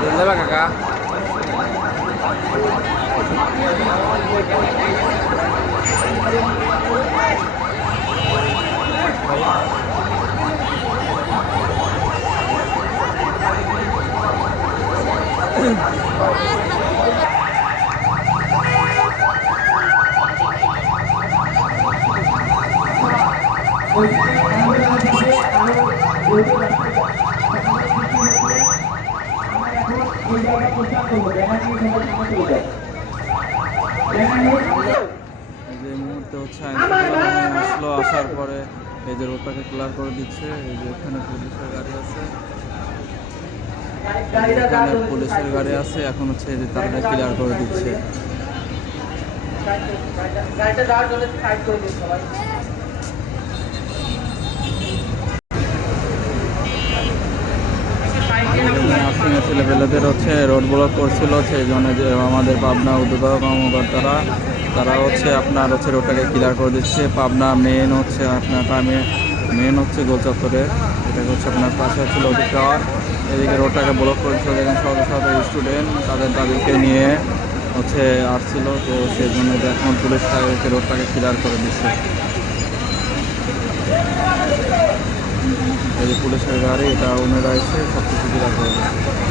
Dale para acá. Thank you. যে মুহূর্তে হচ্ছে আসলো আসার পরে এই যে রোডটাকে ক্লিয়ার করে দিচ্ছে। এই যে এখানে পুলিশের গাড়ি আছে। এখানে পুলিশের গাড়ি আছে এখন হচ্ছে এই যে তারা ক্লিয়ার করে দিচ্ছে। গাড়িটা জন্য সাইড করে দিন ছেলেপেলেদের হচ্ছে রোড ব্লক করছিল, সেই জন্য যে আমাদের পাবনা উদ্যোগ কর্মকর্তারা, তারা হচ্ছে আপনার হচ্ছে রোডটাকে ক্লিয়ার করে দিচ্ছে। পাবনা মেন হচ্ছে আপনার টাইমে মেন হচ্ছে গোল চত্বরে। এটা হচ্ছে আপনার পাশে হচ্ছে লজিক টাওয়ার এদিকে রোডটাকে ব্লক করেছিল দেখেন শত শত স্টুডেন্ট তাদের তাদেরকে নিয়ে হচ্ছে আসছিল। তো সেই জন্য এখন পুলিশ তাদেরকে রোডটাকে ক্লিয়ার করে দিচ্ছে। এই পুলিশের গাড়ি, এটা ওনারা এসে সব কিছু ক্লিয়ার করে দিচ্ছে।